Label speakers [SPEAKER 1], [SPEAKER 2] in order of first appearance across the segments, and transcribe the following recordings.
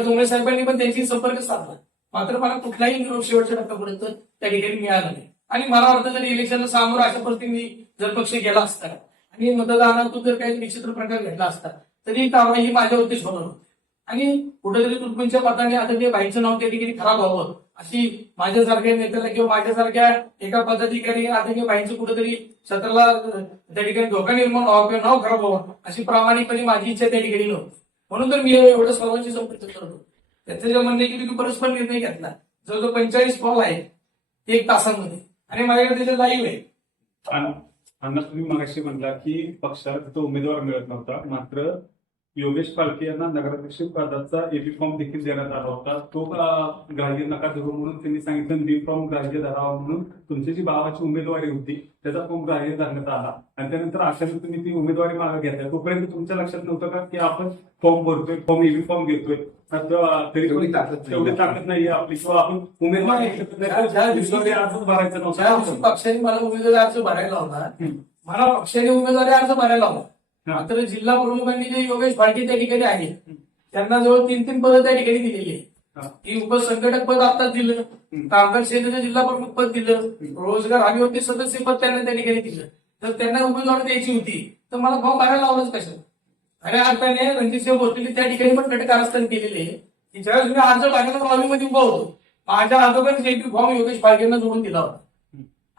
[SPEAKER 1] एकनाथ जोंगळे साहेबांनी पण त्यांची संपर्क साधला. मात्र मला कुठलाही निरोप शेवटच्या टप्प्यापर्यंत त्या ठिकाणी मिळाला नाही. आणि मला वाटतं जर इलेक्शनला सामोरं अशा परिस्थितीने जर पक्ष गेला असता आणि मतदानातून जर काही विचित्र प्रकार घडला असता तरी कारवाई ही उद्देश होणार होती. आणि कुठेतरी तुटपुंच्या पदाने आता ते बाईचं नाव त्या ठिकाणी खराब व्हावं अशी माझ्यासारख्या नेत्याला किंवा माझ्यासारख्या एका पदाधिकारी आदरणीय बाईंचं कुठेतरी स्वतःला त्या ठिकाणी धोका निर्माण व्हावा किंवा नाव खराब व्हावं अशी प्रामाणिकपणे माझी इच्छा त्या ठिकाणी नव्हती. म्हणून तर मी एवढं सर्वांची संपर्क करतो. त्याचं जे म्हणणं की तुम्ही परस्पर निर्णय घेतला जो जो पंचेचाळीस कॉल आहे एक तासांमध्ये आणि माझ्याकडे त्याचं लाईव्ह आहे.
[SPEAKER 2] अण्णा तुम्ही मगाशी म्हणला की पक्षाला तिथं उमेदवार मिळत नव्हता मात्र योगेश पालके यांना नगराध्यक्ष पदाचा एबी फॉर्म देखील देण्यात आला होता तो ग्राह्य नका धरू म्हणून त्यांनी सांगितलं बी फॉर्म ग्राह्य धरावा म्हणून तुमची जी भावाची उमेदवारी होती त्याचा फॉर्म ग्राह्य धरण्यात आला आणि त्यानंतर अचानक तुम्ही ती उमेदवारी मागे घेतल्या तोपर्यंत तुमच्या लक्षात नव्हतं का की आपण फॉर्म भरतोय फॉर्म एबी फॉर्म घेतोय तरी पण
[SPEAKER 3] ताकद नाही.
[SPEAKER 2] तेवढी ताकद नाही आपली किंवा आपण उमेदवार अर्जच भरायचा नव्हता
[SPEAKER 1] पक्षाने मला उमेदवारी अर्ज भरायला होता. मला पक्षाने उमेदवारी अर्ज भरायला होता. मात्र जिल्हा प्रमुखांनी जे योगेश फाळके त्या ठिकाणी आहेत त्यांना जवळ तीन तीन पदं त्या ठिकाणी दिलेली. आहे की उपसंघटक पद आताच दिलं कामगार सेनेचं जिल्हा प्रमुख पद दिलं रोजगार हमी होते सदस्य पद त्यांना त्या ठिकाणी दिलं. तर त्यांना उमेदवारी द्यायची होती तर मला फॉर्म भरायला लावलंच कशाला? खऱ्या अर्थाने रणजितसिंह भोसले त्या ठिकाणी पण कारस्थान केलेले आहे. की ज्यावेळेस मी अर्ज भरायला लॉबीमध्ये उभा होतो माझ्या अगोदर फॉर्म योगेश फाळकेंना जोडून दिला होता.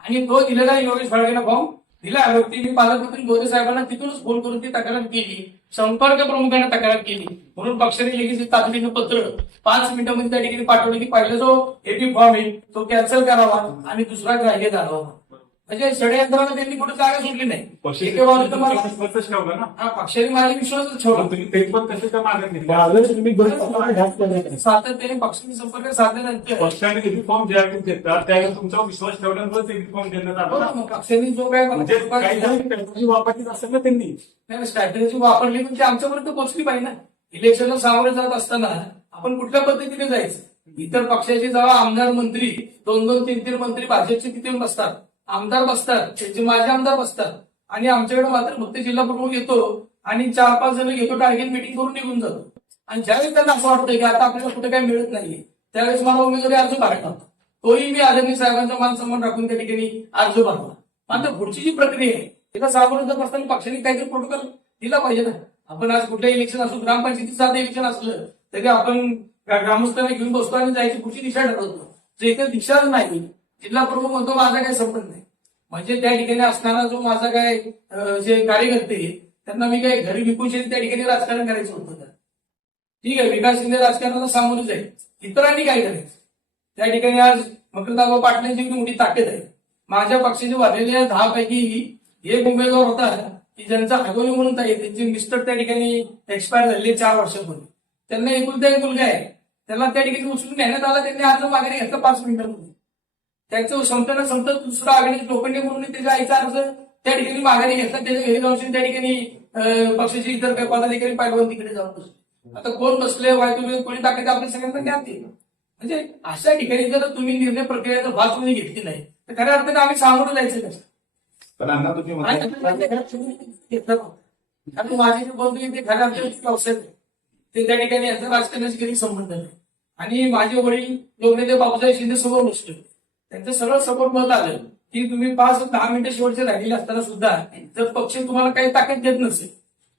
[SPEAKER 1] आणि तो दिलेला योगेश फाळकेंना फॉर्म दिला. व्यक्ती मी पालकमंत्री गोरे साहेबांना तिथूनच फोन करून ती तक्रार केली. संपर्क प्रमुखांना तक्रार केली. म्हणून पक्षाने लगेच तातडीनं पत्र. पाच मिनिटांमध्ये त्या ठिकाणी पाठवलं की पहिला जो एपी फॉर्म आहे तो कॅन्सल करावा आणि दुसरा ग्राह्य जाणवा म्हणजे षडयंत्राला त्यांनी कुठे जागा सुटली नाही. हा पक्षाने माझा विश्वासच ठेवला.
[SPEAKER 2] तुम्ही तरी पण कशाच्या मागे घेतला
[SPEAKER 1] सातत्याने पक्षाने संपर्क साधल्यानंतर
[SPEAKER 2] पक्षाने एबी फॉर्म ज्यावेळी घेतला त्यावेळेस तुमचा विश्वास ठेवल्यानंतरच एबी फॉर्म देण्यात आला ना.
[SPEAKER 1] मग पक्षाने जो काय
[SPEAKER 2] म्हणजे वापरलीच असेल ना त्यांनी.
[SPEAKER 1] स्ट्रॅटेजी वापरली ती आमच्यापर्यंत पोहोचली पाहिजे ना. इलेक्शनला सामोरे जात असताना आपण कुठल्या पद्धतीने जायचं? इतर पक्षाचे जेव्हा आमदार मंत्री दोन दोन तीन तीन मंत्री भाजपचे तिथे बसतात. आमदार बसतात त्यांचे माझे आमदार बसतात. आणि आमच्याकडे मात्र फक्त जिल्हा प्रमुख येतो आणि चार पाच जण घेतो टार्गेट मिटिंग करून निघून जातो. आणि ज्यावेळेस त्यांना असं वाटतं की आता आपल्याला कुठे काही मिळत नाहीये त्यावेळेस मला उमेदवारी अर्ज भरायला होता. तोही मी आदरणीय साहेबांचा मान सन्मान राखून त्या ठिकाणी अर्ज भरला. मात्र पुढची जी प्रक्रिया आहे तिला सामोरं जात असताना पक्षाने काहीतरी प्रोटोकॉल दिला पाहिजे ना. आपण आज कुठे इलेक्शन असो ग्रामपंचायतीचं साधं इलेक्शन असलं तरी आपण ग्रामस्थांना घेऊन बसतो आणि जायची पुढची दिशा ठरवतो. जर इथे दिशाच नाही जिल्हा प्रमुख म्हणतो माझा काही संबंध नाही. म्हणजे त्या ठिकाणी असणारा जो माझा काय जे कार्यकर्ते त्यांना मी काय घरी विकू शेती त्या ठिकाणी राजकारण करायचं होतं का? ठीक आहे विकास शिंदे राजकारणाला सामोरं जाईल. इतरांनी काय करायचं? त्या ठिकाणी आज मकरदाबा पाटलांची मोठी ताकद आहे. माझ्या पक्षाचे वाढलेल्या दहा पैकी एक उमेदवार होता की ज्यांचा अगोली म्हणून आहे त्यांचे मिस्टर त्या ठिकाणी एक्सपायर झालेले चार वर्षापूर्वी. त्यांना एकुलता एक मुलगा आहे. त्याला त्या ठिकाणी उचलून नेण्यात आला त्यांनी अर्ज मागे घेतला पाच मिनिटांमध्ये त्याचं संपताना संपत दुसरा आघाडी लोखंडे म्हणून त्याच्या आईचा अर्ज. त्या ठिकाणी माघारी घेतला त्याच्या घरी जाऊन त्या ठिकाणी पक्षाचे इतर काही पदाधिकारी पाठवून तिकडे जाऊन बसले. आता कोण बसले वायतुबे कोणी टाकायचं आपल्या सगळ्यांना ज्ञात आहे म्हणजे अशा ठिकाणी जर तुम्ही निर्णय प्रक्रिया जर भाग तुम्ही घेतली नाही तर खऱ्या अर्थाने आम्ही सामोरं जायचं कसं?
[SPEAKER 3] पण अण्णा तुम्ही
[SPEAKER 1] तुम्ही. कारण माझे जे बंधू ते खऱ्या अर्थाने व्यवसाय. ते त्या ठिकाणी यांचा राजकारणाशी कधी संबंध नाही. आणि माझे वडील लोकनेते बाबूसाहेब शिंदे समोर बसले त्यांचं सरळ सपोर्ट मत आलं. की तुम्ही पाच दहा मिनिटं शेवटचे राहिलेले असताना सुद्धा जर पक्ष तुम्हाला काही ताकद देत नसेल.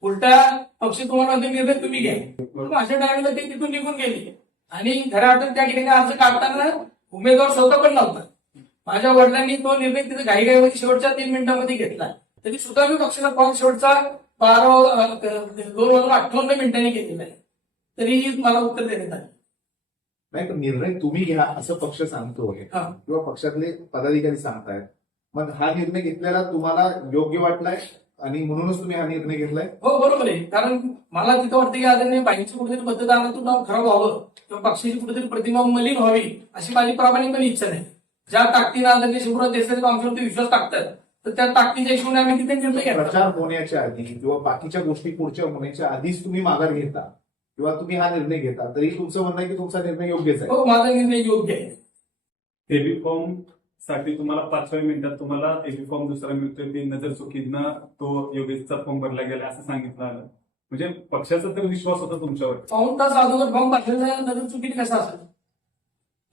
[SPEAKER 1] उलटा पक्ष तुम्हाला अंतिम निर्णय तुम्ही घ्या. म्हणून अशा टायमाला ते तिथून निघून गेले. आणि खऱ्या अर्थाने त्या ठिकाणी अर्ज काढताना उमेदवार स्वतः पण नव्हता. माझ्या वडिलांनी तो निर्णय तिथे घाईघाईमध्ये शेवटच्या तीन मिनिटांमध्ये घेतला. तरी सुद्धा मी पक्षाला कॉल शेवटचा बारा दोन वाजून अठ्ठावन्न मिनिटांनी घेतलेला आहे. तरीही मला उत्तर देण्यात आलं.
[SPEAKER 3] नाही पण निर्णय तुम्ही घ्या असं पक्ष सांगतोय. किंवा पक्षातले पदाधिकारी सांगतायत. मग हा निर्णय घेतलेला तुम्हाला योग्य वाटलाय? आणि म्हणूनच तुम्ही हा निर्णय घेतलाय?
[SPEAKER 1] हो बरोबर आहे. कारण मला तिथं वाटतं की आदरणीय बाईंचं कुठेतरी मतदानातून नाव खराब व्हावं. किंवा पक्षाची कुठेतरी प्रतिमा मलिन व्हावी अशी माझी प्रामाणिकपणे इच्छा नाही. ज्या ताकदीनं आदरणीय शिवराज देसाई आमच्यावरती विश्वास टाकतात तर त्या ताकदीच्या हिशोबाने आम्ही तिथे निर्णय
[SPEAKER 3] प्रचार होण्याच्या आधी किंवा बाकीच्या गोष्टी पुढच्या होण्याच्या आधीच तुम्ही माघार घेता. किंवा तुम्ही हा निर्णय घेता तरी तुमचं म्हणणं आहे की तुमचा निर्णय योग्यच आहे.
[SPEAKER 1] हो माझा निर्णय योग्य आहे.
[SPEAKER 2] एबी फॉर्मसाठी तुम्हाला पाचव्या मिनिटात तुम्हाला एबी फॉर्म दुसरा मिळतोय ती नजर चुकीनं तो योगेशचा फॉर्म भरला गेला असं सांगितलं आलं. म्हणजे पक्षाचा तर विश्वास होता तुमच्यावर.
[SPEAKER 1] पाऊन तास अगोदर फॉर्म भरलेला नजर चुकीने कसा असेल?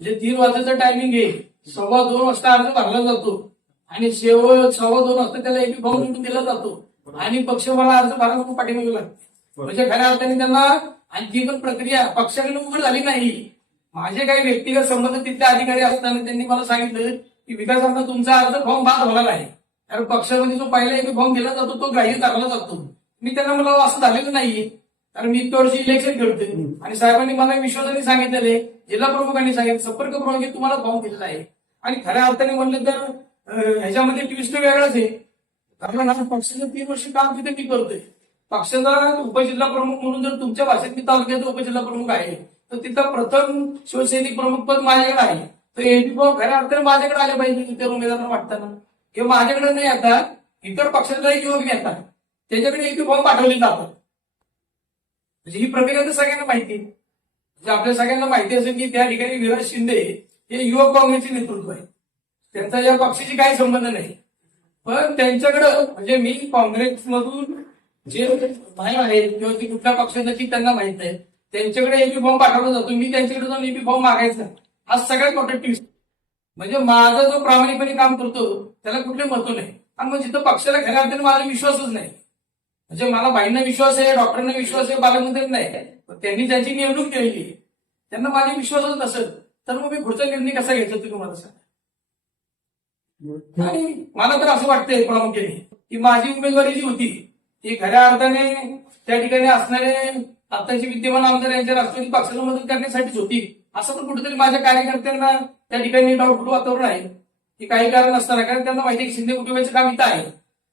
[SPEAKER 1] म्हणजे तीन वाजताचं टायमिंग आहे. सव्वा दोन वाजता अर्ज भरला जातो. आणि शेवट सव्वा दोन वाजता त्याला एपी फॉर्म निवडून दिला जातो. आणि पक्ष मला अर्ज भरायला पाठीमागे लागतो. म्हणजे खऱ्या अर्थाने त्यांना आणि ती पण प्रक्रिया पक्षाकडे उघड झाली नाही. माझे काही व्यक्तिगत संबंध तिथले अधिकारी असताना त्यांनी मला सांगितलं की विकासांना तुमचा अर्ज फॉर्म बाद होणार आहे. कारण पक्षामध्ये जो पहिला एक फॉर्म दिला जातो तो ग्राह्य टाकला जातो. मी त्यांना मला असं झालेलं नाही. कारण मी इतक्या वर्षी इलेक्शन खेळतोय. आणि साहेबांनी मला विश्वासाने सांगितलेले जिल्हा प्रमुखांनी सांगितलं संपर्क प्रमुख तुम्हाला फॉर्म दिलेला आहे. आणि खऱ्या अर्थाने म्हणलं तर ह्याच्यामध्ये ट्विस्ट वेगळाच आहे. कारण पक्षाचं तीन वर्ष काम तिथे मी करतोय. पक्षाचा उपजिल्हा प्रमुख म्हणून जर तुमच्या भाषेत मी तालुक्याचा उपजिल्हा प्रमुख आहे तर तिथं प्रथम शिवसैनिक प्रमुख पद माझ्याकडे आहे. तर एबी फॉर्म खऱ्या अर्थाने माझ्याकडे आले पाहिजे इतर उमेदवारांना वाटताना. किंवा माझ्याकडे नाही आता इतर पक्षाचा युवक येतात त्याच्याकडे एबी फॉर्म पाठवले जातात. म्हणजे ही प्रक्रिया तर सगळ्यांना माहिती म्हणजे आपल्या सगळ्यांना माहिती असेल की त्या ठिकाणी विराज शिंदे हे युवक काँग्रेसचे नेतृत्व आहे. त्यांचा या पक्षाशी काही संबंध नाही. पण त्यांच्याकडं म्हणजे मी काँग्रेसमधून जे बाहेर आहेत किंवा ते कुठल्या पक्षाचं त्यांना माहीत आहे त्यांच्याकडे एपी फॉर्म पाठवला जातो. मी त्यांच्याकडे जाऊन एपी फॉर्म मागायचा. हा सगळ्यात मोठा ट्विस्ट म्हणजे माझा जो प्रामाणिकपणे काम करतो त्याला कुठले महत्त्व नाही. आणि मग जिथं पक्षाला खऱ्या अर्थाने माझा विश्वासच नाही. म्हणजे मला बाईंना विश्वास आहे डॉक्टरांना विश्वास आहे पालकमंत्र्यांना नाही. त्यांनी त्यांची निवडणूक केलेली आहे. त्यांना माझा विश्वासच नसेल. तर मग मी पुढचा निर्णय कसा घ्यायचा तुम्ही तुम्हाला सांगा. आणि मला तर असं वाटतंय प्रामुख्याने की माझी उमेदवारी जी होती ते खऱ्या अर्थाने त्या ठिकाणी असणारे आताचे विद्यमान आमदार यांच्या राष्ट्रवादी पक्षाला मदत करण्यासाठीच होती. असं पण कुठेतरी माझ्या कार्यकर्त्यांना त्या ठिकाणी डाऊटफुल वातावरण आहे. की काही कारण असताना कारण त्यांना माहिती आहे शिंदे कुटुंबाचं काम इथं आहे.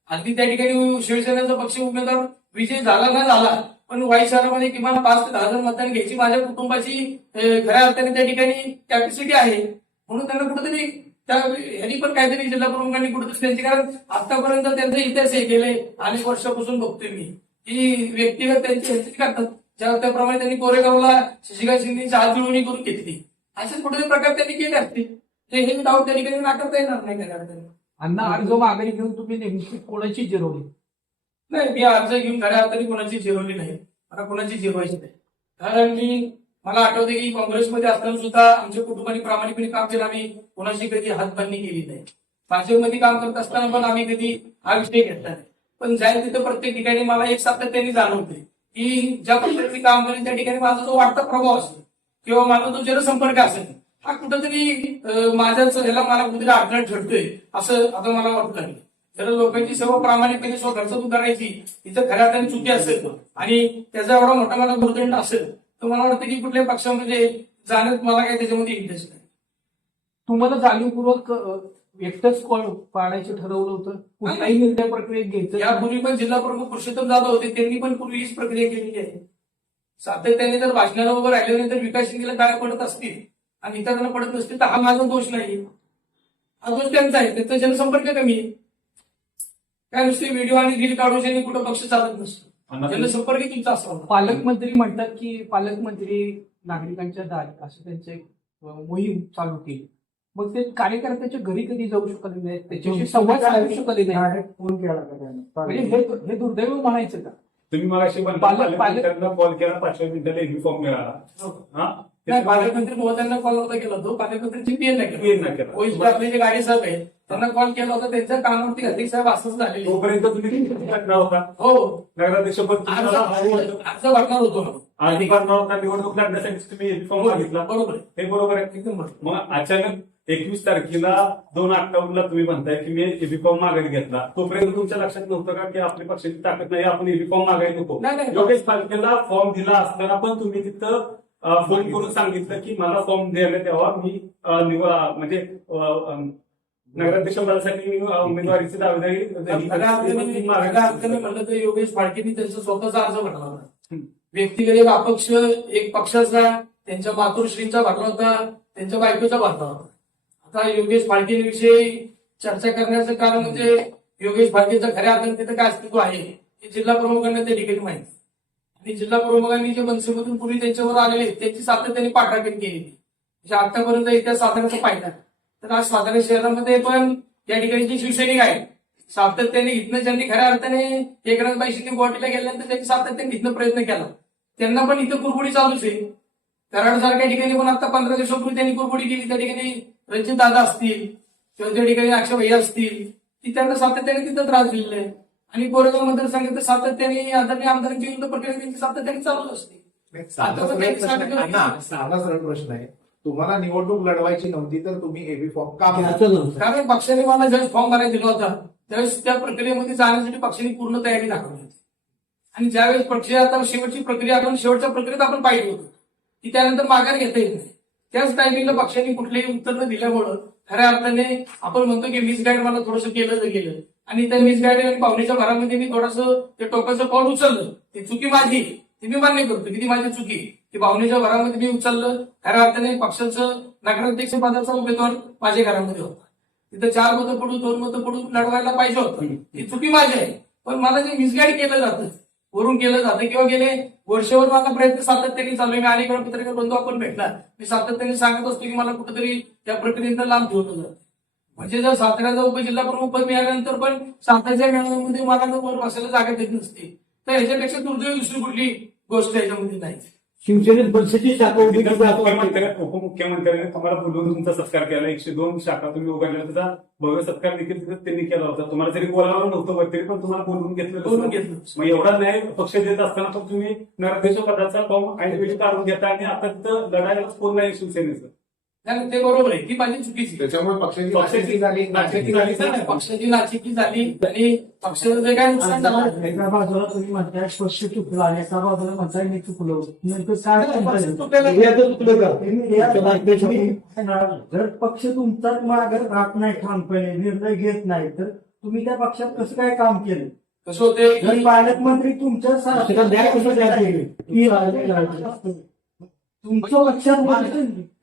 [SPEAKER 1] अगदी त्या ठिकाणी शिवसेनेचा पक्ष उमेदवार विजय झाला ना झाला पण वाई शहरामध्ये किमान पाच ते दहा हजार मतदान घ्यायची माझ्या कुटुंबाची खऱ्या अर्थाने त्या ठिकाणी कॅपॅसिटी आहे. म्हणून त्यांना कुठेतरी त्या ह्यांनी पण काहीतरी जिल्हा प्रमुखांनी कुठेतरी त्यांची कारण आतापर्यंत त्यांचा इतिहास हे गेले अनेक वर्षापासून बघतोय मी की व्यक्तिगत त्यांची ह्याची करतात. ज्या त्याप्रमाणे त्यांनी कोरेगावला शशिकांत शिंदेची हात जुळवणी करून घेतली. असेच कुठेतरी प्रकार त्यांनी केले असतील. ते हे डाऊट त्या ठिकाणी नाकारता येणार नाही खऱ्या अर्थाने
[SPEAKER 4] अण्णा अर्ज माघारी घेऊन तुम्ही नेमकी कोणाची जिरवली?
[SPEAKER 1] नाही मी अर्ज घेऊन खऱ्या अर्थाने कोणाची जिरवली नाही. मला कोणाची जिरवायची नाही. कारण मी मला आठवते की काँग्रेसमध्ये असताना सुद्धा आमच्या कुटुंबाने प्रामाणिकपणे काम केलं. आम्ही कोणाशी कधी हातबंदी केली नाही. भाजपमध्ये काम करत असताना पण आम्ही कधी हा विषय घेतला नाही. पण जाईल तिथं प्रत्येक ठिकाणी मला एक सातत्याने जाणवते की ज्या पद्धतीने काम करेल त्या ठिकाणी माझा जो वाढता प्रभाव असेल किंवा माझा जो जनसंपर्क असेल हा कुठंतरी माझ्याच ह्याला मला कुठेतरी अडचण ठरतोय असं आता मला वाटत लागलं. तर लोकांची सर्व प्रामाणिकपणे स्वतःच करायची तिथं खऱ्या अर्थाने चुकी असेल. आणि त्याचा एवढा मोठा मोठा भूर्दंड असेल. तर मला वाटतं की कुठल्याही पक्षामध्ये जाण्यात मला काही त्याच्यामध्ये इंटरेस्ट नाही.
[SPEAKER 4] तुम्हाला जाणीवपूर्वक एकटंच कॉल पाडायचं ठरवलं होतं? कुठलाही निर्णय प्रक्रियेत घ्यायचं
[SPEAKER 1] यापूर्वी पण जिल्हा प्रमुख पुरुषोत्तम जाधव होते त्यांनी पण पूर्वी हीच प्रक्रिया केलेली आहे. सातत्याने जर भाषणाला वगैरे राहिले नाही तर विकास शिंदेला काय पडत असतील आणि इतरांना पडत नसतील तर हा माझा दोष नाही. हा दोष त्यांचा आहे. त्यांचा जनसंपर्क कमी आहे. काय नुसते व्हिडिओ आणि रील काढून त्यांनी कुठं पक्ष चालत नसतो.
[SPEAKER 2] अण्णा,
[SPEAKER 1] जनसंपर्क तुमचा असावा.
[SPEAKER 4] पालकमंत्री म्हणतात की पालकमंत्री नागरिकांच्या दारी असं त्यांचे मोहीम चालू केली. मग ते कार्यकर्त्याच्या घरी कधी जाऊ शकले नाहीत त्याच्याशी संवाद साधू शकले नाही.
[SPEAKER 5] फोन केला का त्यानं?
[SPEAKER 4] म्हणजे हे हे दुर्दैव म्हणायचं का?
[SPEAKER 2] तुम्ही मला अशी
[SPEAKER 4] पालक- पालक-
[SPEAKER 2] पालकमंत्र्यांना कॉल केला पाचव्या मिनिटाला युनिफॉर्म मिळाला. हा.
[SPEAKER 1] नाही पालकमंत्री महोदयांना कॉल नव्हता केला. तो पालकमंत्री पीएन नाही
[SPEAKER 2] नाही केला.
[SPEAKER 1] केला. आपले जे गाडी साहेब आहेत त्यांना कॉल केला होता. त्यांच्या कामावरती अधिक साहेब असंच झालेले.
[SPEAKER 2] तोपर्यंत तुम्ही होता?
[SPEAKER 1] हो.
[SPEAKER 2] नगराध्यक्षपद
[SPEAKER 1] अर्ज
[SPEAKER 2] तुम्हाला हवं होतं. निवडणूक लढण्यासाठी तुम्ही युनिफॉर्म मागितला.
[SPEAKER 1] बरोबर.
[SPEAKER 2] हे बरोबर आहे. मग अचानक एकवीस तारखेला दोन अठ्ठावन्नला तुम्ही म्हणताय की मी युनिफॉर्म मागायला घेतला. तोपर्यंत तुमच्या लक्षात नव्हतं का की आपली पक्षाची ताकद नाही? आपण युनिफॉर्म मागायला नको. योगेश पालकेला फॉर्म दिला असताना पण तुम्ही तिथं फोन करून सांगितलं की मला फॉर्म द्यायला तेव्हा मी म्हणजे नगराध्यक्ष पदासाठी मी उमेदवारीची दावेदारी
[SPEAKER 1] म्हणलं तर योगेश फाळकेंनी त्यांचा स्वतःचा अर्ज भरला होता. व्यक्तिगत एक अपक्ष एक पक्षाचा त्यांच्या मातोश्रींचा भरला होता त्यांच्या बायकोचा भरला होता आता योगेश फाळकेंविषयी चर्चा करण्याचं कारण म्हणजे योगेश फाळकेचं खऱ्या अर्थाने तिथं काय अस्तित्व आहे हे जिल्हा प्रमुखांना त्या ठिकाणी माहिती आणि जिल्हा प्रमुखांनी जे मनसेमधून पूर्वी त्यांच्यावर आलेले त्यांची सातत्याने पाठराखण केलेली म्हणजे आतापर्यंत इतिहास साताऱ्याचा पाहिला तर आज सातारा शहरामध्ये पण या ठिकाणी जे शिवसैनिक आहेत सातत्याने इथनं ज्यांनी खऱ्या अर्थाने एकनाथ बाईशी गुवाहाटीला गेल्यानंतर त्यांनी सातत्याने इथनं प्रयत्न केला. त्यांना पण इथं कुरबुडी चालूच आहे. कराड सारख्या ठिकाणी पण आता पंधरा दिवसापूर्वी त्यांनी कुरबुडी केली. त्या ठिकाणी रणजित दादा असतील किंवा त्या ठिकाणी अक्षय भैया असतील की त्यांना सातत्याने तिथं त्रास दिलेला आहे. आणि कोरेगाव मतदारसंघात सातत्याने आदरणीय आमदारांची विरुद्ध प्रक्रिया त्यांची सातत्याने चालूच असते
[SPEAKER 3] साधा सरळ प्रश्न आहे. तुम्हाला निवडणूक लढवायची नव्हती तर तुम्ही एबी फॉर्म का भरला?
[SPEAKER 1] कारण पक्षाने मला ज्यावेळेस फॉर्म भरायला दिला होता त्यावेळेस त्या प्रक्रियेमध्ये जाण्यासाठी पक्षाने पूर्ण तयारी दाखवली होती. आणि ज्यावेळेस पक्ष आता शेवटची प्रक्रिया आपण शेवटच्या प्रक्रियेत आपण पाहिली होतो की त्यानंतर माघार घेता येत नाही. त्याच टायमिंगला पक्षाने कुठलेही उत्तर न दिल्यामुळं खऱ्या अर्थाने आपण म्हणतो की मिसगाईड मला थोडंसं केलं तर गेलं आणि त्या मिसगाईड आणि पाहुणेच्या भरामध्ये मी थोडंसं ते टोकाचं पाऊल उचललं. ती चुकी माझी ती मी मान्य करतो की ती माझी चुकी की भावनेच्या भरामध्ये मी उचललं. खऱ्या अर्थाने पक्षाचं नगराध्यक्ष पदाचा उमेदवार माझ्या घरामध्ये होता. तिथं चार मतं पडून दोन मतं पडून लढवायला पाहिजे होतं. ही चुकी माझी आहे. पण मला जे मिसगाईड केलं जातं वरून केलं जातं किंवा गेले वर्षभर माझा प्रयत्न सातत्याने चालू आहे. मी अनेक वेळा पत्रकार बंधू आपण भेटला मी सातत्याने सांगत असतो की मला कुठेतरी त्या प्रक्रियेत लांब ठेवलं जातं. म्हणजे जर साताऱ्याचा उपजिल्हा प्रमुख पद मिळाल्यानंतर पण साताऱ्याच्या मेळाव्यामध्ये मला वर बसायला जागा देत नसते. तर ह्याच्यापेक्षा दुर्दैवी दुसरी कुठली गोष्ट याच्यामध्ये नाही.
[SPEAKER 4] शिवसेनेत बंदची शाखा उभी केली
[SPEAKER 2] उपमुख्यमंत्र्यांनी तुम्हाला बोलवून तुमचा सत्कार केला. एकशे दोन शाखा तुम्ही उघडल्या त्याचा भव्य सत्कार देखील तिथं त्यांनी केला होता. तुम्हाला जरी बोलावं नव्हतं वर, तरी पण तुम्हाला बोलवून घेतलं
[SPEAKER 1] बोलून. घेतलं
[SPEAKER 2] मग एवढा न्याय पक्ष देत असताना पण तुम्ही नगराध्यक्ष पदाचा फॉर्म ऐनवेळी काढून घेता आणि आता तिथं लढायला कोण नाही शिवसेनेचं.
[SPEAKER 1] नाही, ते बरोबर आहे. ती माझी चुकीची.
[SPEAKER 3] त्याच्यामुळे पक्षाची
[SPEAKER 2] पक्षाची-
[SPEAKER 3] झाली. नाचक्की झाली.
[SPEAKER 1] नाही, पक्षाची नाचिकी झाली. आणि पक्षाचं जे काय नुकसान झालं.
[SPEAKER 4] एका बाजूला तुम्ही म्हणताय स्पष्ट चुकलं आणि एका बाजूला म्हणताय मी चुकलो. नेमकं काय
[SPEAKER 1] पक्ष
[SPEAKER 4] म्हणताय?
[SPEAKER 1] चुकलेला
[SPEAKER 4] हे आता चुकलं का? तुम्ही या तुम्ही- जर पक्ष तुमचा मागे राहत नाही ठामपणे निर्णय घेत नाही तर तुम्ही त्या पक्षात कसं काय काम केलं?
[SPEAKER 1] कसं होते
[SPEAKER 4] जर पालकमंत्री तुमच्या तुमच्या लक्षात.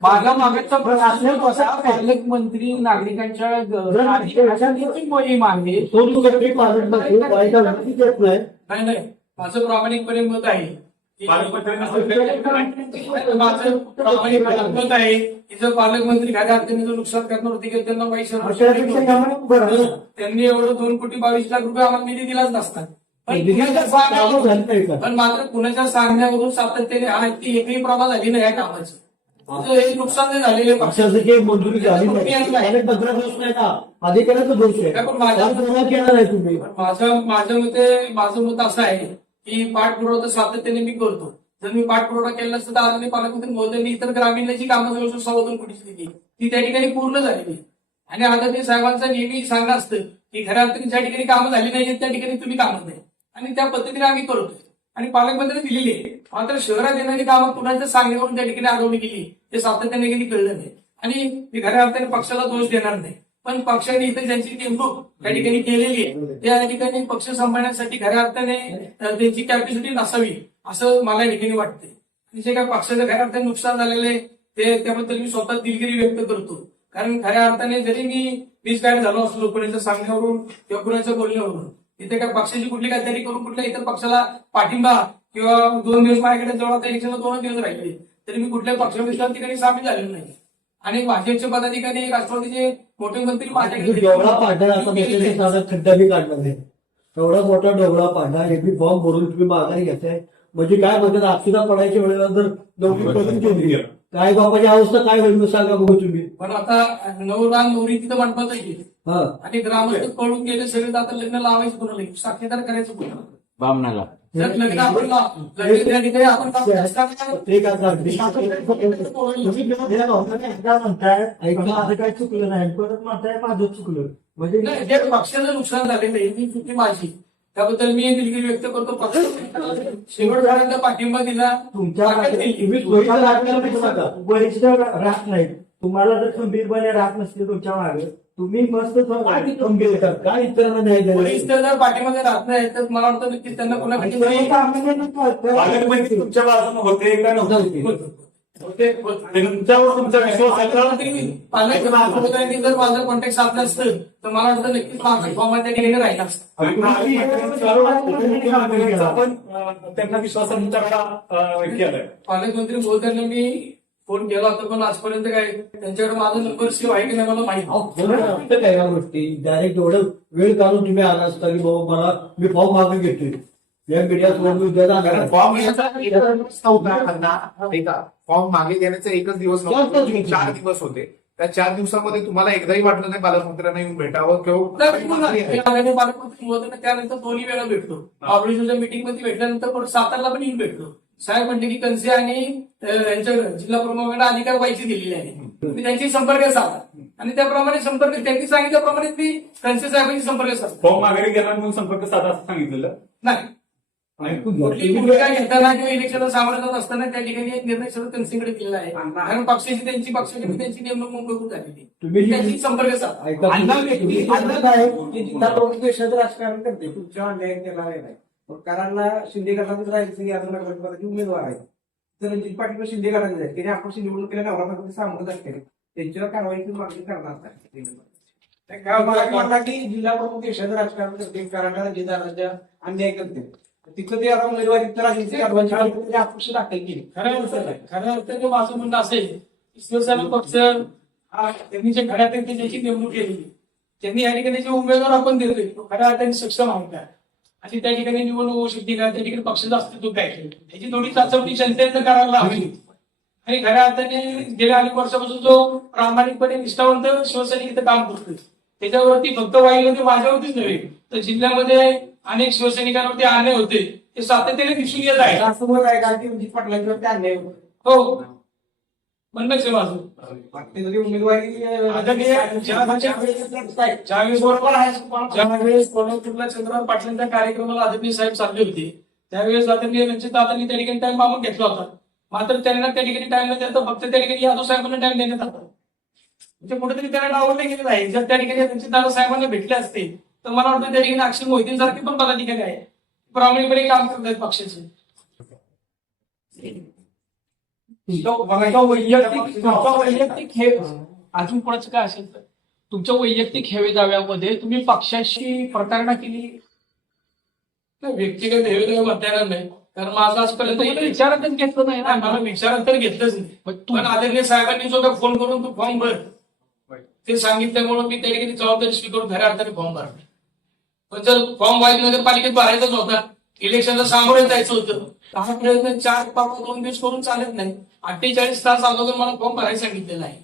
[SPEAKER 1] माझा मागचा पालकमंत्री नागरिकांच्या मोहीम आहे
[SPEAKER 4] नाही
[SPEAKER 1] नाही. माझं प्रामाणिकपणे मत आहे माझं प्रामाणिकपणे मत आहे की जर पालकमंत्री एखाद्या अर्थाने जर नुकसान करणार होते की त्यांना पैसे. त्यांनी एवढं दोन कोटी बावीस लाख रुपये आम्हाला निधी दिलाच नसतात पण
[SPEAKER 4] का?
[SPEAKER 1] पण मात्र कुणाच्या सांगण्यावरून सातत्याने आज ती एकही प्रभा झाली नाही या कामाचं. हे. नुकसान झालेले पक्ष
[SPEAKER 4] पक्षाचं मंजुरी झाली अधिकाऱ्याचा दोष आहे.
[SPEAKER 1] माझ्या-
[SPEAKER 4] तुम्ही.
[SPEAKER 1] माझं माझ्या मते माझं मत असं आहे की पाठपुरावा सातत्याने मी करतो. जर मी पाठपुरावा केला नसता तर आदरणीय पालकमंत्री मोदींनी इतर ग्रामीण जी कामं दोन कोटीची दिली. ती त्या ठिकाणी पूर्ण झालेली. आणि आदरणीय साहेबांचं नेहमी सांगणं असतं की अर्थाने ज्या ठिकाणी कामं झाली नाही त्या ठिकाणी तुम्ही कामं नाही. आणि त्या पद्धतीने आम्ही करतोय. आणि पालकमंत्री दिलेली आहे. मात्र शहरात येणारी कामं कुणाच्या सांगण्यावरून त्या ठिकाणी आरवणी केली. ते सातत्याने कधी कळलं नाही. आणि मी खऱ्या अर्थाने पक्षाला दोष देणार नाही. पण पक्षाने इथे ज्यांची नेमणूक त्या ठिकाणी केलेली आहे त्या ठिकाणी पक्ष सांभाळण्यासाठी खऱ्या अर्थाने त्यांची कॅपॅसिटी नसावी असं मला या ठिकाणी वाटते आणि जे काय पक्षाचं खऱ्या अर्थाने नुकसान झालेलं आहे ते त्याबद्दल मी स्वतः दिलगिरी व्यक्त करतो. कारण खऱ्या अर्थाने जरी मी मिसगाईड झालो असलो कुणाच्या सांगण्यावरून किंवा कुणाच्या बोलण्यावरून तिथे काय पक्षाची कुठली काय तयारी करून कुठल्या इतर पक्षाला पाठिंबा किंवा दोन दिवस माझ्याकडे जवळ आता इलेक्शनला दोन दिवस राहिले. तरी मी कुठल्या पक्षामध्ये त्या ठिकाणी सामील झालेलो नाही. आणि भाजपचे पदाधिकारी राष्ट्रवादीचे मोठे मंत्री माझ्याकडे
[SPEAKER 5] एवढा मोठा डोबळा पाडणार हे बी फॉर्म भरून तुम्ही माघारी घेताय. म्हणजे काय म्हणतात आपsuda पडायच्या वेळेला जर नोकरी करून केली काय बापाची अवस्था काय होईल मग सांगा बघू तुम्ही.
[SPEAKER 1] पण आता नवरा नवरी तिथं मंडपात गेली
[SPEAKER 5] हा.
[SPEAKER 1] आणि ग्रामस्थ पळून गेले सगळे आता लग्न लावायचं कोणाला? साक्षीदार करायचं कोणाला?
[SPEAKER 6] बामणाला.
[SPEAKER 1] जर लग्न आपण लाव- लग्न त्या ठिकाणी आपण लावत. असताना
[SPEAKER 5] ते काय
[SPEAKER 4] म्हणताय माझं काय चुकलं नाही. परत म्हणताय माझं चुकलं. म्हणजे
[SPEAKER 1] नाही, जे पक्षाचं नुकसान झालेलं आहे. ही चुकी माझी. त्याबद्दल मी दिलगिरी व्यक्त करतो पक्ष. शेवटपर्यंत पाठिंबा दिला.
[SPEAKER 4] तुमच्या वरिष्ठ राहत नाही तुम्हाला जर खंबीरपणे राहत नसते तुमच्या मागे तुम्ही मस्त
[SPEAKER 5] खंबीर. काय इतरांना
[SPEAKER 1] वरिष्ठ जर पाठीमागे राहत नाही तर मला वाटतं नक्कीच त्यांना कोणाकडे
[SPEAKER 2] तुमच्या बाजूने होते का नव्हते?
[SPEAKER 1] होते होते.
[SPEAKER 2] त्यांच्यावर तुमचा विश्वास आहे
[SPEAKER 1] पालक जर माझं कॉन्टॅक्ट साधलं असतं तर मला वाटतं नक्कीच त्या ठिकाणी राहिला असतं.
[SPEAKER 2] आपण त्यांना केलाय.
[SPEAKER 1] पालकमंत्री मी फोन केला होता पण आजपर्यंत काय त्यांच्याकडे माझा नंबर सेव्ह आहे की नाही मला माहिती
[SPEAKER 5] काय या गोष्टी. डायरेक्ट एवढं वेळ काढून तुम्ही आला असता की बाबा मला मी फॉर्म मागे घेतोय. या मीडिया.
[SPEAKER 3] फॉर्म फॉर्म मागे घेण्याचा एकच दिवस नव्हता. चार दिवस होते. त्या चार दिवसामध्ये तुम्हाला एकदाही वाटलं नाही पालकमंत्र्यांना येऊन भेटावं किंवा
[SPEAKER 1] पालकमंत्री त्यानंतर दोन्ही वेळा भेटलो ऑर्गनायझेशनच्या मीटिंगमध्ये भेटल्यानंतर सातारला पण येऊन भेटलो साहेब म्हणते की कन्से आणि यांच्या जिल्हा प्रमुखांना अधिकार व्हायची दिलेली आहे मी त्यांची संपर्क साधला आणि त्याप्रमाणे संपर्क त्यांनी सांगितल्याप्रमाणे मी कन्से साहेबांची संपर्क साधला
[SPEAKER 2] फॉर्म माघारी घेणार म्हणून संपर्क साधा असं सांगितलेलं?
[SPEAKER 1] नाही. कुठली भूमिका घेताना किंवा इलेक्शनला सामोरं जात असताना त्या ठिकाणी एक निर्णय सगळं कन्सीकडे केलेला आहे. कारण पक्षाची त्यांची पक्षाची त्यांची नेमणूक मुंबईहून झालेली
[SPEAKER 5] तुम्ही
[SPEAKER 1] त्यांची संपर्क
[SPEAKER 4] जिल्हा राजकारण करते. तुमच्या अन्याय केला नाही. पण कारण शिंदे गटातच राहायचं यादव नगरपंचायतीचे उमेदवार आहेत? तर रणजित पाटील शिंदे गटाचे आहेत. त्याने आपण निवडणुकीला नवरा सामोरं जात त्यांच्यावर कारवाईची मागणी करणार की जिल्हा प्रमुख देशाचं राजकारण करते. कारण रणजितदारांच्या अन्याय करते. तिथं ते आता उमेदवारी तर राजनीती अपक्ष दाखल केली.
[SPEAKER 1] खऱ्या अर्थाने खऱ्या अर्थाने माझं म्हणणं असेल की शिवसेना पक्ष हा त्यांनी जे खऱ्या अर्थाने त्याची नेमणूक केली त्यांनी या ठिकाणी जे उमेदवार आपण दिले तो खऱ्या अर्थाने सक्षम आहोत का आणि त्या ठिकाणी निवडणूक होऊ शकते का त्या ठिकाणी पक्षाचं अस्तित्व काय त्याची थोडी चाचपणी जनतेनं करायला हवी. आणि खऱ्या अर्थाने गेल्या अनेक वर्षापासून जो प्रामाणिकपणे निष्ठावंत शिवसैनिक इथं काम करतोय त्याच्यावरती फक्त वाईमध्ये माझ्यावरतीच नव्हे तर जिल्ह्यामध्ये अनेक शिवसैनिकांवरती अन्याय होते. ते सातत्याने दिसून येत आहे.
[SPEAKER 4] असं मत आहे का की रणजित पाटलांच्यावर ते अन्याय होतो.
[SPEAKER 1] हो. म्हणणंच आहे माझं.
[SPEAKER 4] ते जरी उमेदवारी
[SPEAKER 1] आता मी ज्या- ज्या- ज्यावेळेस कोल्हापूरला चंद्रकांत पाटलांच्या कार्यक्रमाला आदरणीय साहेब चालले होते त्यावेळेस आदरणीय रणजित दादांनी त्या ठिकाणी टाइम मागून घेतला होता. मात्र त्यांना त्या ठिकाणी टाइम न देता फक्त त्या ठिकाणी यादव साहेबांना टाइम देण्यात आला. म्हणजे कुठेतरी त्यांना डावललं गेलेलं आहे. जर त्या ठिकाणी रणजित दादा साहेबांना भेटले असते तर मला वाटतं त्या ठिकाणी अक्षय मोहिते सारखे पण पदाधिकारी आहे प्रामाणिकपणे काम करत आहेत पक्षाचे
[SPEAKER 4] वैयक्तिक हे अजून कोणाचं काय असेल तर? तुमच्या वैयक्तिक हेवे दाव्यामध्ये तुम्ही पक्षाशी प्रतारणा केली?
[SPEAKER 1] नाही, व्यक्तिगत हे मतदार नाही. कारण माझं आजपर्यंत
[SPEAKER 4] विचारातच घेतलं नाही
[SPEAKER 1] नाही, मला
[SPEAKER 4] ना
[SPEAKER 1] विचारात तर घेतलंच नाही. पण आदरणीय साहेबांनी जो फोन करून तू फॉर्म भर. ते सांगितल्यामुळे मी त्या ठिकाणी जबाबदारी स्वीकारून खऱ्या अर्थाने फॉर्म भरला. पण जर फॉर्म वाईट नगरपालिकेत भरायचाच होता. इलेक्शनला सामोरे जायचं होतं. हा प्रयत्न चार पाच दोन दिवस करून चालत नाही. अठ्ठेचाळीस तास अगोदर मला फॉर्म भरायला सांगितलेला आहे.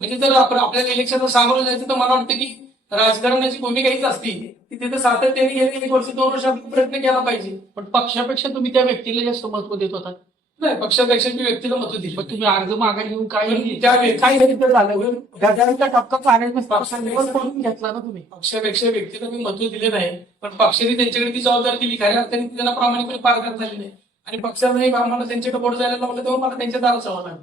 [SPEAKER 1] म्हणजे जर आपण आपल्याला इलेक्शनला सामोरं जायचं तर मला वाटतं की राजकारणाची भूमिका हीच असते की तिथे सातत्याने गेले एक वर्ष दोन वर्ष प्रयत्न केला पाहिजे.
[SPEAKER 4] पण पक्षापेक्षा तुम्ही त्या व्यक्तीला जास्त महत्त्व देत होता.
[SPEAKER 1] नाही पक्षापेक्षा मी व्यक्तीला महत्त्व दिलं.
[SPEAKER 4] मग तुम्ही अर्ज मागे घेऊन काय
[SPEAKER 1] पण त्या
[SPEAKER 4] झालं? गजाननच्या टप्प्याचा अरेंजमेंट करून घेतला ना तुम्ही.
[SPEAKER 1] पक्षापेक्षा व्यक्तीला मी महत्त्व दिले नाही पण पक्षाने त्यांच्याकडे ती जबाबदारी दिली. खऱ्या अर्थाने त्यांना प्रामाणिकपणे पार करता आली नाही. आणि पक्षाने आम्हाला त्यांच्याकडे बोट जायला लावलं तेव्हा मला त्यांच्या दारात जावं लागलं